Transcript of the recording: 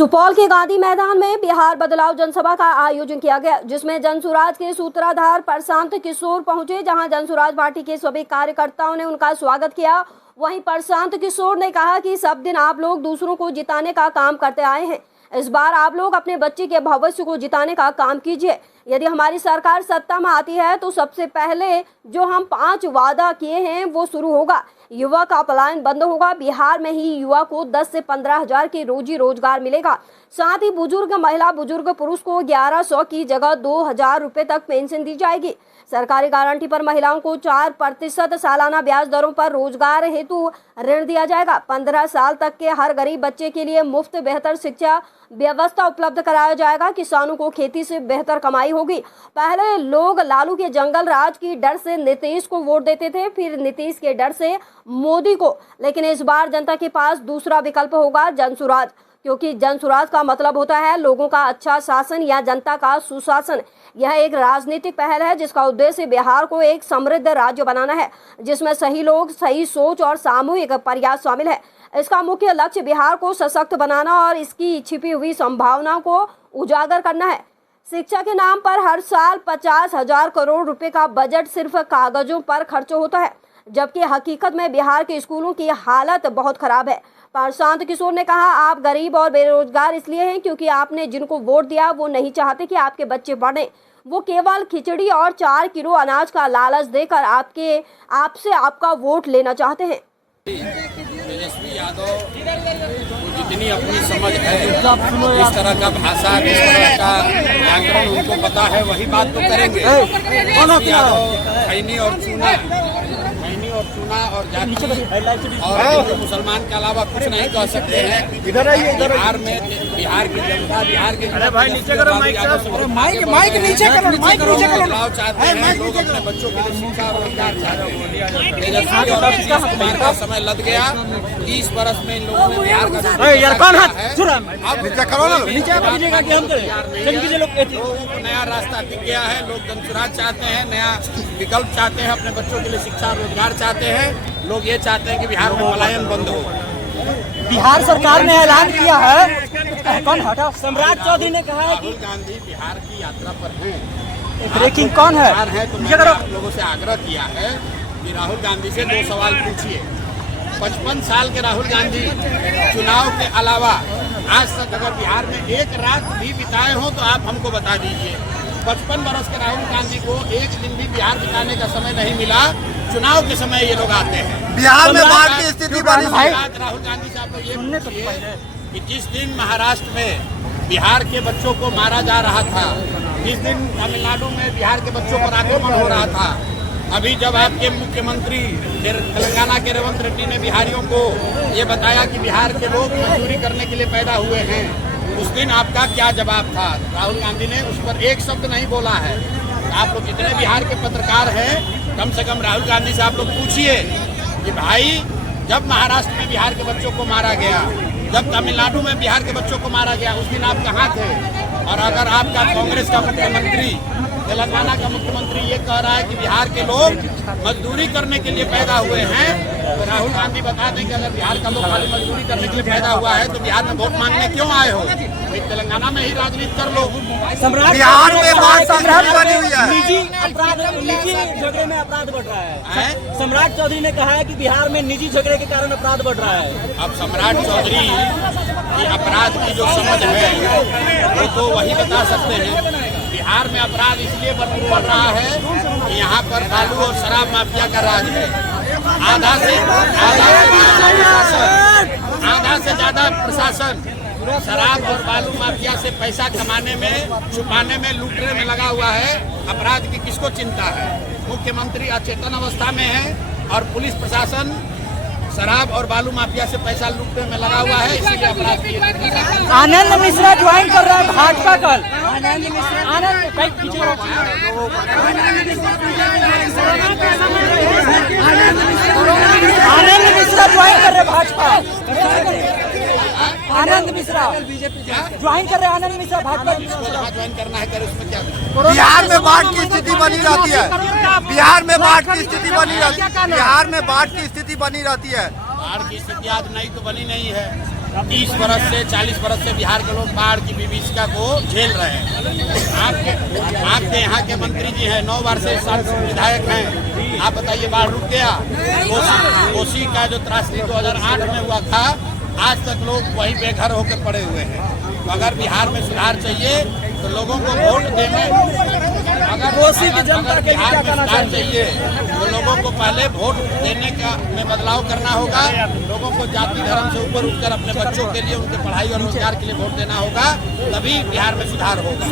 सुपौल के गांधी मैदान में बिहार बदलाव जनसभा का आयोजन किया गया, जिसमें जनसुराज के सूत्रधार प्रशांत किशोर पहुंचे। जहां जनसुराज पार्टी के सभी कार्यकर्ताओं ने उनका स्वागत किया। वहीं प्रशांत किशोर ने कहा कि सब दिन आप लोग दूसरों को जिताने का काम करते आए हैं, इस बार आप लोग अपने बच्चे के भविष्य को जिताने का काम कीजिए। यदि हमारी सरकार सत्ता में आती है तो सबसे पहले जो हम 5 वादा किए हैं वो शुरू होगा। युवा का पलायन बंद होगा। बिहार में ही युवा को 10 से 15 हजार की रोजी रोजगार मिलेगा। साथ ही बुजुर्ग महिला बुजुर्ग पुरुष को 1100 की जगह 2000 रुपए तक पेंशन दी जाएगी। सरकारी गारंटी पर महिलाओं को 4% सालाना ब्याज दरों पर रोजगार हेतु ऋण दिया जाएगा। 15 साल तक के हर गरीब बच्चे के लिए मुफ्त बेहतर शिक्षा व्यवस्था उपलब्ध कराया जाएगा। किसानों को खेती से बेहतर कमाई होगी। पहले लोग लालू के जंगल राज की डर से नीतीश को वोट देते थे, फिर नीतीश के डर से मोदी को, लेकिन इस बार जनता के पास दूसरा विकल्प होगा, जनसुराज। क्योंकि जनसुराज का मतलब होता है लोगों का अच्छा शासन या जनता का सुशासन। यह एक राजनीतिक पहल है जिसका उद्देश्य बिहार को एक समृद्ध राज्य बनाना है, जिसमें सही लोग, सही सोच और सामूहिक प्रयास शामिल है। इसका मुख्य लक्ष्य बिहार को सशक्त बनाना और इसकी छिपी हुई संभावनाओं को उजागर करना है। शिक्षा के नाम पर हर साल 50,000 करोड़ रुपए का बजट सिर्फ कागजों पर खर्च होता है, जबकि हकीकत में बिहार के स्कूलों की हालत बहुत खराब है। प्रशांत किशोर ने कहा, आप गरीब और बेरोजगार इसलिए हैं क्योंकि आपने जिनको वोट दिया वो नहीं चाहते कि आपके बच्चे पढ़ें। वो केवल खिचड़ी और 4 किलो अनाज का लालच देकर आपसे आपका वोट लेना चाहते हैं। तेजस्वी यादव को जितनी अपनी समझ है, इस तरह का भाषा, इस तरह का व्याकरण उनको पता है, वही बात तो करेंगे। तेजस्वी यादव खैनी और चूना और जाति और हिंदू मुसलमान के अलावा कुछ नहीं कह सकते हैं। बिहार में बिहार की जनता, बिहार के बदलाव चाहते हैं। लोग अपने बच्चों के लिए शिक्षा और रोजगार चाहते हैं। तेजस्वी और नीतीश कुमार का समय लग गया। 30 वर्ष में इन लोगों ने बिहार का नया रास्ता दिख गया है। लोग जनसुराज चाहते हैं, नया विकल्प चाहते हैं, अपने बच्चों के लिए शिक्षा रोजगार चाहते हैं। लोग ये चाहते हैं कि बिहार में पलायन बंद हो। बिहार सरकार ने ऐलान किया है, कौन हटा? सम्राट चौधरी ने कहा है कि राहुल गांधी बिहार की यात्रा पर हैं। ब्रेकिंग कौन है? तो मैंने आप लोगों से आग्रह किया है कि राहुल गांधी से 2 सवाल पूछिए। 55 साल के राहुल गांधी चुनाव के अलावा आज तक अगर बिहार में एक रात भी बिताए हो तो आप हमको बता दीजिए। 55 वर्ष के राहुल गांधी को एक दिन भी बिहार बिताने का समय नहीं मिला। चुनाव के समय ये लोग आते हैं। बिहार में बाढ़ की स्थिति बनी है। राहुल गांधी से आप लोग ये पूछिए कि जिस दिन महाराष्ट्र में बिहार के बच्चों को मारा जा रहा था, जिस दिन तमिलनाडु में बिहार के बच्चों पर आक्रमण हो रहा था, अभी जब आपके मुख्यमंत्री तेलंगाना के रेवंत रेड्डी ने बिहारियों को ये बताया कि बिहार के लोग मजदूरी करने के लिए पैदा हुए हैं, उस दिन आपका क्या जवाब था? राहुल गांधी ने उस पर एक शब्द नहीं बोला है। आप लोग जितने बिहार के पत्रकार हैं, कम से कम राहुल गांधी से आप लोग पूछिए कि भाई जब महाराष्ट्र में बिहार के बच्चों को मारा गया, जब तमिलनाडु में बिहार के बच्चों को मारा गया, उस दिन आप कहाँ थे? और अगर आपका कांग्रेस का मुख्यमंत्री, तेलंगाना का मुख्यमंत्री ये कह रहा है कि बिहार के लोग मजदूरी करने के लिए पैदा हुए हैं, तो राहुल गांधी बता दें कि अगर बिहार का लोग खाली मजदूरी करने के लिए पैदा हुआ है तो बिहार में वोट मांगने क्यों आए हो? तेलंगाना में ही राजनीति कर लो। बिहार में बाढ़ बनी हुई है। निजी झगड़े में अपराध बढ़ रहा है। सम्राट चौधरी ने कहा है कि बिहार में निजी झगड़े के कारण अपराध बढ़ रहा है। अब सम्राट चौधरी की अपराध की जो समझ है वो तो वही बता सकते हैं। बिहार में अपराध इसलिए बढ़ रहा है कि यहाँ पर बालू और शराब माफिया का राज है। आधा से ज्यादा प्रशासन शराब और बालू माफिया से पैसा कमाने में, छुपाने में, लूटने में लगा हुआ है। अपराध की किसको चिंता है? मुख्यमंत्री अचेतन अवस्था में है और पुलिस प्रशासन शराब और बालू माफिया से पैसा लूटने में लगा हुआ है, इसीलिए अपराध की। आनंद मिश्रा ज्वाइन कर रहा है भाजपा कल। आनंद मिश्रा ज्वाइन कर रहे भाजपा। आनंद मिश्रा ज्वाइन कर रहे हैं। आनंद मिश्रा भाजपा ज्वाइन करना है, कर उसमें क्या? बिहार में बाढ़ की स्थिति बनी रहती है। बिहार में बाढ़ की स्थिति बनी रहती है। बिहार में बाढ़ की स्थिति बनी रहती है। बाढ़ की स्थिति आज नहीं तो बनी नहीं है। 30 बरस से 40 बरस से बिहार के लोग बाढ़ की विभीषिका को झेल रहे हैं। आपके यहाँ के मंत्री जी हैं, 9 बार से सांसद विधायक हैं। आप बताइए बाढ़ रुक गया? कोसी का जो त्रासदी 2008 में हुआ था, आज तक लोग वही बेघर होकर पड़े हुए हैं। तो अगर बिहार में सुधार चाहिए तो लोगों को वोट देने, अगर बिहार में सुधार चाहिए तो लोगों को पहले वोट देने का में बदलाव करना होगा। लोगों को जाति धर्म से ऊपर उठकर अपने बच्चों के लिए, उनके पढ़ाई और रोजगार के लिए वोट देना होगा, तभी बिहार में सुधार होगा।